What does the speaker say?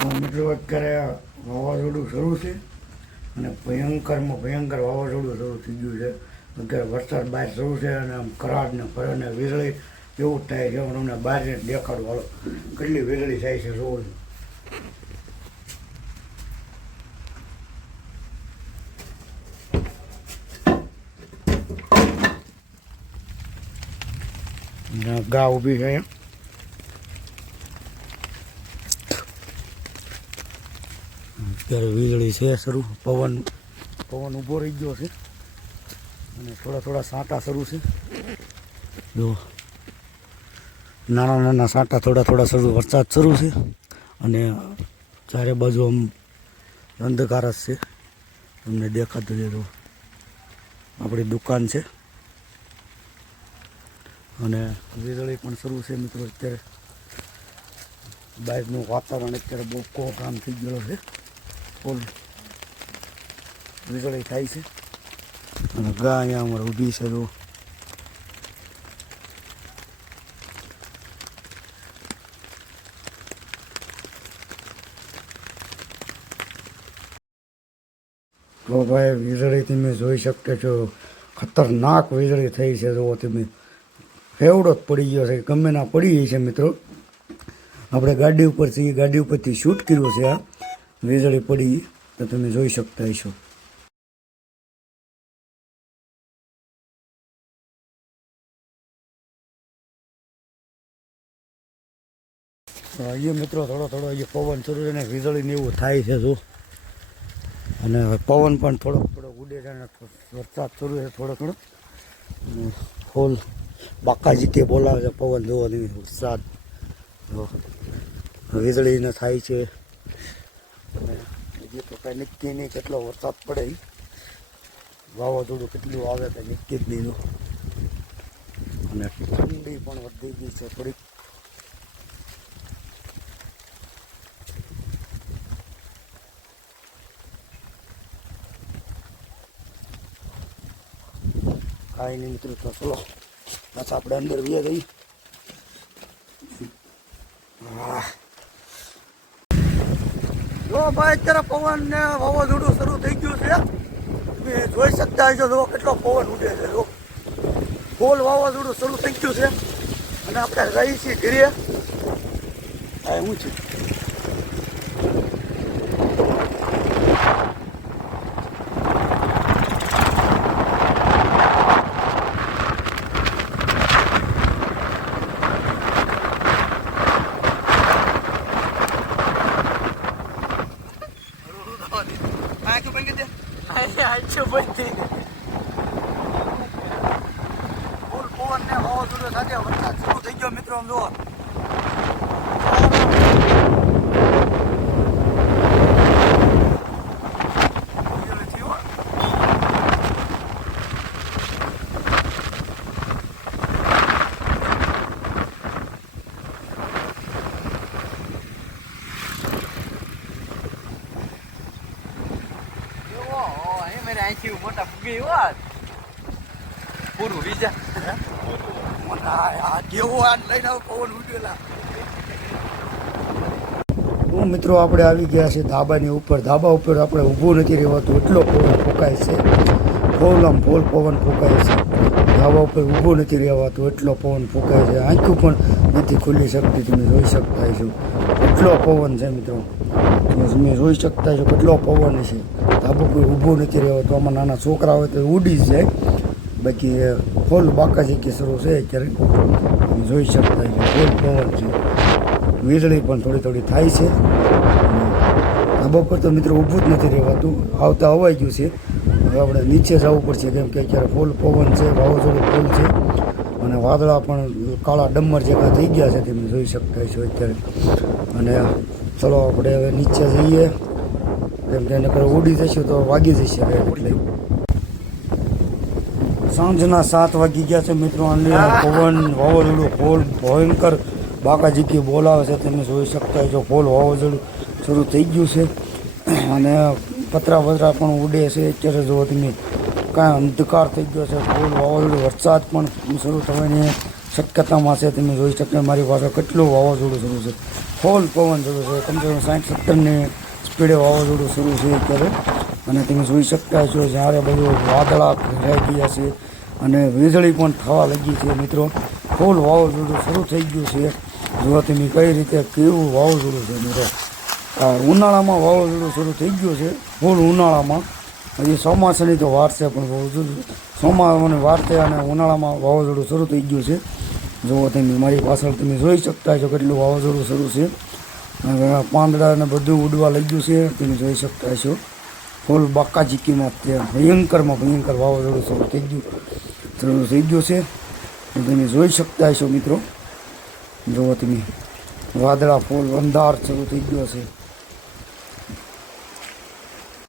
મિત્રો અત્યારે વાવાઝોડું શરૂ છે અને ભયંકરમાં ભયંકર વાવાઝોડું શરૂ થઈ ગયું છે. અત્યારે વરસાદ બહાર શરૂ છે અને આમ કરાટ ને ભરે ને વીજળી એવું જ થાય છે. હું તમને બહાર દેખાડું, હાલો કેટલી વીજળી થાય છે જોવું. ગા ઊભી છે અહીંયા. અત્યારે વીજળી છે શરૂ, પવન ઊભો રહી ગયો છે અને થોડા સાંટા શરૂ છે. જો નાના સાંટા થોડા શરૂ, વરસાદ શરૂ છે અને ચારે બાજુ આમ અંધકાર જ છે. તમને દેખાતું છે તો આપણી દુકાન છે અને વીજળી પણ શરૂ છે મિત્રો. અત્યારે બહારનું વાતાવરણ અત્યારે બહુ કોકામ થઈ ગયેલો છે, ફૂલ વીજળી થાય છે અને ગા અહીંયા અમારે ઊભી છે. તો ભાઈ વીજળી તમે જોઈ શકો છો, ખતરનાક વીજળી થઈ છે. જુઓ તમે, ફેવડો જ પડી ગયો છે, ગમે ના પડી ગઈ છે મિત્રો. આપણે ગાડી ઉપરથી, ગાડી ઉપરથી શૂટ કર્યું છે. આ વીજળી પડી તો તમે જોઈ શકતા હશો. અહીંયા મિત્રો થોડો અહીંયા પવન શરૂ છે ને વીજળી ને એવું થાય છે જો. અને પવન પણ થોડો ઉડે છે અને વરસાદ શરૂ છે થોડો. ફૂલ બાકાજી તે બોલાવે છે પવન જોવો નહીં, વરસાદ વીજળીને થાય છે. અને હજી તો કાંઈ નક્કી નહીં કેટલો વરસાદ પડે, વાવાઝોડું કેટલું આવે કાંઈ નક્કી જ નહીં. અને ઠંડી પણ વધી ગઈ છે થોડીક. કાંઈ નહીં મિત્રો, તો ચલો બસ આપણે અંદર વ્યા જઈએ. જો ભાઈ અત્યારે પવન ને વાવાઝોડું શરૂ થઈ ગયું છે. તમે જોઈ શકતા હશો જો કેટલો પવન ઉડે છે. જો ફૂલ વાવાઝોડું શરૂ થઈ ગયું છે અને આપણે રહી છીએ ઘરે. આ શું છે? ફૂલ પવન ને વાવાઝોડું સાથે વરસાદ શરૂ થઈ ગયો મિત્રો. આમ જુઓ, મોટા ફૂગી વાત પૂરું બીજા કેવો લઈને પવન ઉડેલા. મિત્રો આપણે આવી ગયા છે ધાબાની ઉપર. ધાબા ઉપર આપણે ઊભું નથી રહેવાતું, એટલો પવન ફૂંકાય છે. ફૂલ પવન ફૂંકાય છે. ધાબા ઉપર ઊભું નથી રહેવાતું, એટલો પવન ફૂંકાય છે. આંખું પણ નથી ખુલી શકતી. તમે જોઈ શકતા છો એટલો પવન છે મિત્રો. તમે જોઈ શકતા છો કેટલો પવન છે. ધાબા પર ઊભું નથી રહેવાતું. આમાં નાના છોકરા હોય તો ઉડી જ જાય. બાકી ફૂલ બાકાજી શરૂ છે અત્યારે. તમે જોઈ શકતા છો ફૂલ પવન છે. વીજળી પણ થોડી થાય છે. ધાબા પર તો મિત્રો ઊભું જ નથી રહેવાતું, આવતા અવાઈ ગયું છે. હવે આપણે નીચે જવું પડશે કેમ કે અત્યારે ફૂલ પવન છે, વાવાઝોડું ફૂલ છે અને વાદળા પણ કાળા ડમર જેવા થઈ ગયા છે. તમે જોઈ શકતા છો અત્યારે. અને ચલો આપણે હવે નીચે જઈએ કેમ કે એને ઉડી જશું તો વાગી જશે. એટલે સાંજના 7 વાગી ગયા છે મિત્રો. અને પવન વાવાઝોડું ફૂલ ભયંકર બાકાજી બોલાવે છે. તમે જોઈ શકતા છો ફૂલ વાવાઝોડું શરૂ થઈ ગયું છે અને પતરા પણ ઉડે છે અત્યારે. જો તમે કાંઈ અંધકાર થઈ ગયો છે, ફૂલ વાવાઝોડું વરસાદ પણ શરૂ થવાની શક્યતામાં છે. તમે જોઈ શકો મારી પાસે કેટલું વાવાઝોડું શરૂ છે, ફૂલ પવન શરૂ છે, કમસે કમ 60-70ની સ્પીડે વાવાઝોડું શરૂ છે અત્યારે. અને તમે જોઈ શકતા છો જ્યારે બધું વાદળા ઘેરાઈ ગયા છે અને વીજળી પણ થવા લાગી છે મિત્રો. ફૂલ વાવાઝોડું શરૂ થઈ ગયું છે. જો તમે કઈ રીતે કેવું વાવાઝોડું છે મિત્રો. ઉનાળામાં વાવાઝોડું શરૂ થઈ ગયું છે, ફૂલ ઉનાળામાં. હજી ચોમાસાની તો વાર છે, પણ વાવાઝોડું ચોમાસાની વાર છે અને ઉનાળામાં વાવાઝોડું શરૂ થઈ ગયું છે. જુઓ તમે મારી પાછળ તમે જોઈ શકતા છો કેટલું વાવાઝોડું શરૂ છે. પાંદડાને બધું ઉડવા લાગ્યું છે, તમે જોઈ શકતા છો. ફૂલ બાકાજીકીમાં ભયંકરમાં ભયંકર વાવાઝોડું શરૂ થઈ ગયું છે. તમે જોઈ શકતા છો મિત્રો. જુઓ તમે વાદળા ફૂલ અંધાર શરૂ થઈ ગયો છે.